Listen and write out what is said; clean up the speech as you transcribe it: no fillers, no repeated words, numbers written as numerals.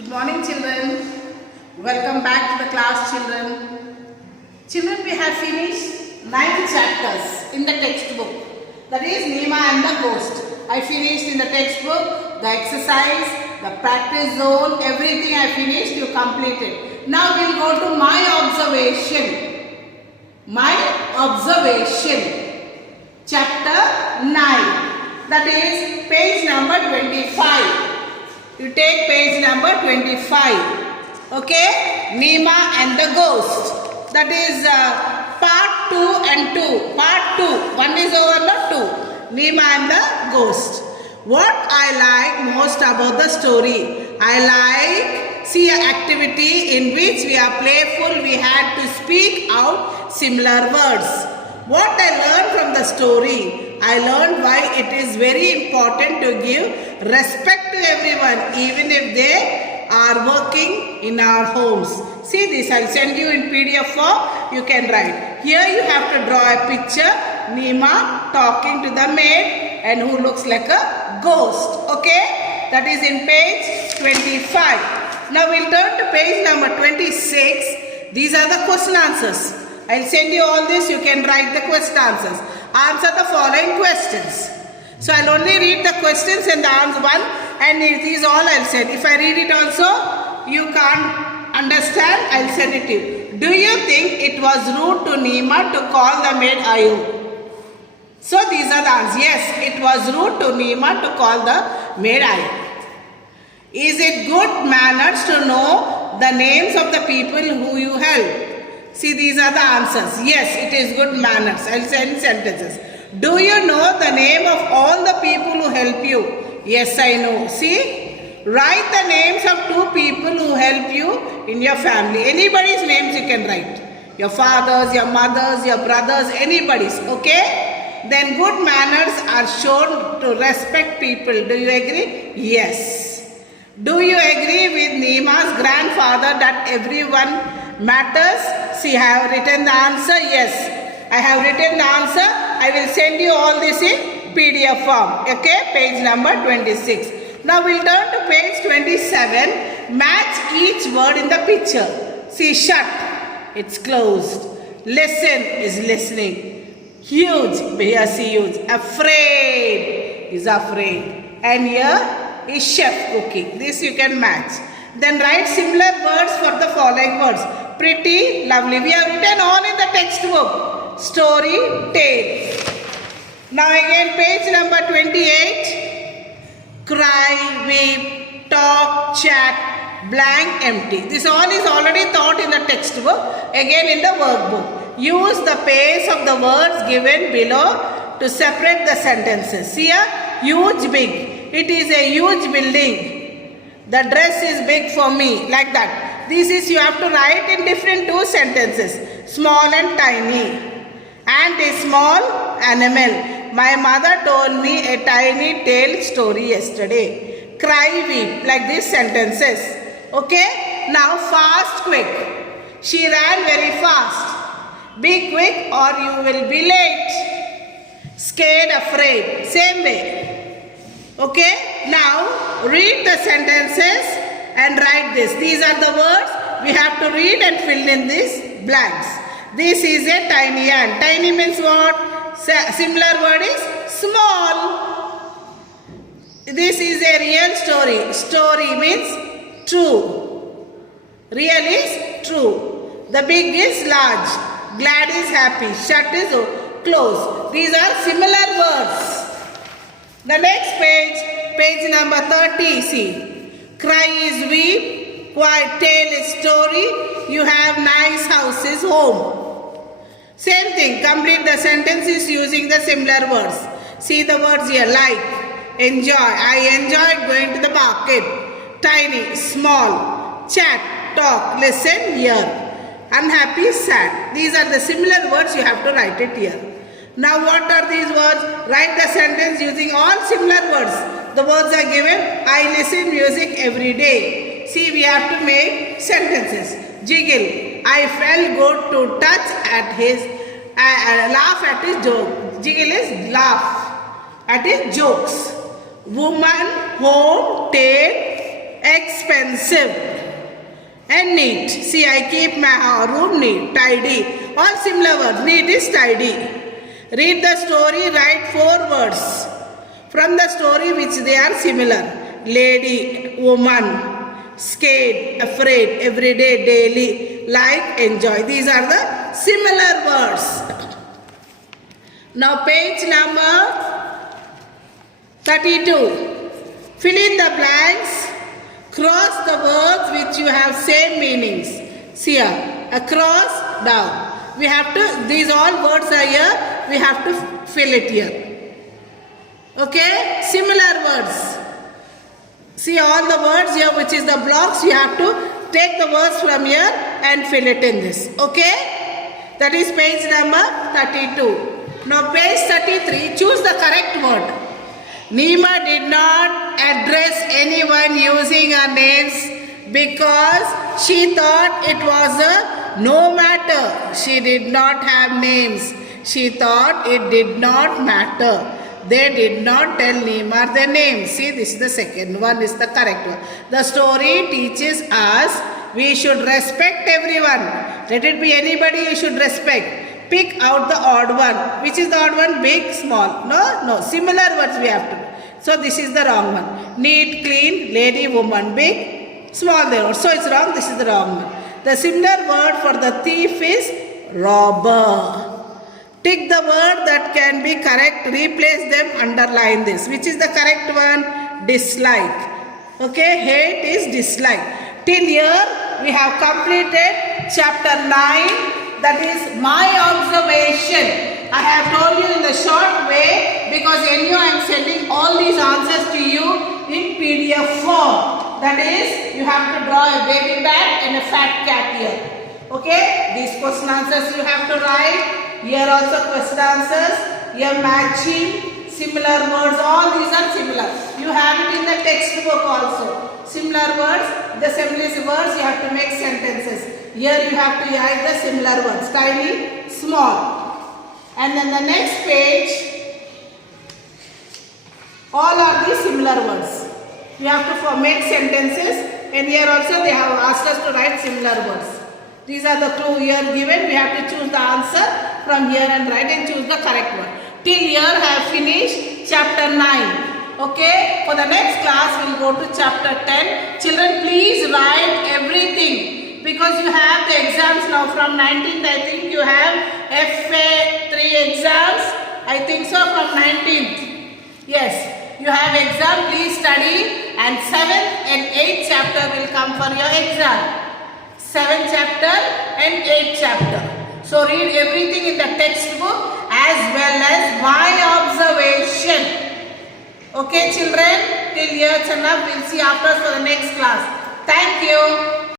Good morning, children. Welcome back to the class, children. Children, we have finished 9 chapters in the textbook. That is Nima and the Ghost. I finished in the textbook, the exercise, the practice zone, everything I finished, you completed. Now we will go to my observation. My observation. Chapter 9. That is page number 25. You take page number 25. Okay? Nima and the Ghost. That is part 2 and 2. Part 2. One is over, not 2. Nima and the Ghost. What I like most about the story? I like an activity in which we are playful. We had to speak out similar words. What I learned from the story? I learned why it is very important to give respect to everyone, even if they are working in our homes. See this, I will send you in PDF form, you can write. Here you have to draw a picture, Nima talking to the maid and who looks like a ghost. Okay, that is in page 25. Now we will turn to page number 26. These are the question answers. I will send you all this, you can write the question answers. Answer the following questions. So I will only read the questions and the answer one, and it is all I will send. If I read it also, you can't understand, I will send it to you. Do you think it was rude to Nima to call the maid Ayu? So these are the answers. Yes, it was rude to Nima to call the maid Ayu. Is it good manners to know the names of the people who you help? See, these are the answers. Yes, it is good manners. I will send sentences. Do you know the name of all the people who help you? Yes, I know. See, write the names of 2 people who help you in your family. Anybody's names you can write. Your fathers, your mothers, your brothers, anybody's. Okay? Then good manners are shown to respect people. Do you agree? Yes. Do you agree with Nima's grandfather that everyone matters? See, I have written the answer. Yes, I have written the answer. I will send you all this in PDF form. Okay, page number 26. Now we will turn to page 27. Match each word in the picture. See, shut, it's closed. Listen is listening. Huge, here see huge. Afraid is afraid. And here is chef cooking. This you can match. Then write similar words for the following words. Pretty, lovely. We have written all in the textbook. Story, tale. Now again page number 28. Cry, weep, talk, chat, blank, empty. This all is already taught in the textbook. Again in the workbook. Use the pace of the words given below to separate the sentences. See here, huge, big. It is a huge building. The dress is big for me, like that. This is you have to write in different 2 sentences, small and tiny. And a small animal. My mother told me a tiny tale story yesterday. Cry, weep, like these sentences. Okay? Now fast, quick. She ran very fast. Be quick or you will be late. Scared, afraid. Same way. Okay? Now read the sentences and write this. These are the words we have to read and fill in these blanks. This is a tiny ant. Tiny means what? Similar word is small. This is a real story. Story means true. Real is true. The big is large. Glad is happy. Shut is close. These are similar words. The next page, page number 30, see. Cry is weep, quiet tale is story, you have nice houses, home. Same thing, complete the sentences using the similar words. See the words here, like, enjoy, I enjoyed going to the market. Tiny, small, chat, talk, listen, hear. Unhappy, sad. These are the similar words, you have to write it here. Now what are these words? Write the sentence using all similar words. The words are given. I listen music every day. See, we have to make sentences. Jiggle. I felt good to touch at his, laugh at his joke. Jiggle is laugh at his jokes. Woman, home, tail, expensive, and neat. See, I keep my room neat, tidy. All similar words. Neat is tidy. Read the story, write 4 words from the story which they are similar. Lady, woman, scared, afraid, everyday, daily, like, enjoy. These are the similar words. Now page number 32. Fill in the blanks. Cross the words which you have same meanings. See here, across, down. We have to, these all words are here, we have to fill it here. Okay, similar words. See all the words here which is the blocks, you have to take the words from here and fill it in this. Okay, that is page number 32. Now page 33, choose the correct word. Nima did not address anyone using her names because she thought it was a no matter. She did not have names. She thought it did not matter. They did not tell Nima their names. See, this is the second one, is the correct one. The story teaches us we should respect everyone. Let it be anybody you should respect. Pick out the odd one. Which is the odd one? Big, small. No. Similar words we have to. So this is the wrong one. Neat, clean, lady, woman. Big, small there. So it's wrong. This is the wrong one. The similar word for the thief is robber. Tick the word that can be correct. Replace them. Underline this. Which is the correct one? Dislike. Okay. Hate is dislike. Till here we have completed chapter 9. That is my observation. I have told you in the short way because anyway I am sending all these answers to you in PDF form. That is, you have to draw a baby bat and a fat cat here. Okay? These question answers you have to write. Here also question answers. Here matching, similar words. All these are similar. You have it in the textbook also. Similar words, the similar words you have to make sentences. Here you have to write the similar words. Tiny, small. And then the next page, all are the similar words. You have to make sentences, and here also they have asked us to write similar words. These are the clue here given. We have to choose the answer from here and write and choose the correct one. Till here I have finished chapter 9. Okay, for the next class we will go to chapter 10. Children, please write everything because you have the exams now from 19th. I think you have FA3 exams. I think so from 19th. Yes. You have exam, please study, and 7th and 8th chapter will come for your exam. 7th chapter and 8th chapter. So read everything in the textbook as well as my observation. Okay children, till here it's enough. We'll see after for the next class. Thank you.